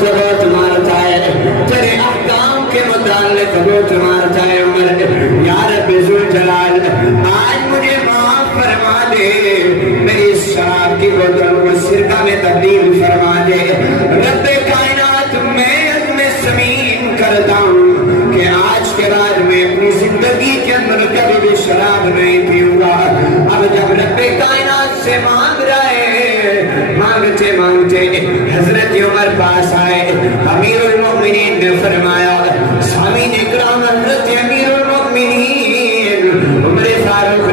سے بہت مارتا ہے، تیرے احکام کے متعلق بہت مارتا ہے عمر۔ یا رب ذوالجلال آج مجھے معاف فرما دے، میری شراب کی بوتل کو سرکہ میں تبدیل فرما دے۔ رب کائنات میں عزم سمین کرتا ہوں کہ آج کے بعد میں اپنی زندگی کے اندر کبھی بھی شراب نہیں پیوں گا۔ اب جب رب کائنات سے مانگ رہے، مانگتے مانگتے حضرت عمر پاس آئے، امیر المؤمنین نے فرمایا، سامعین اکرام، حضرت امیر المؤمنین عمر فاروق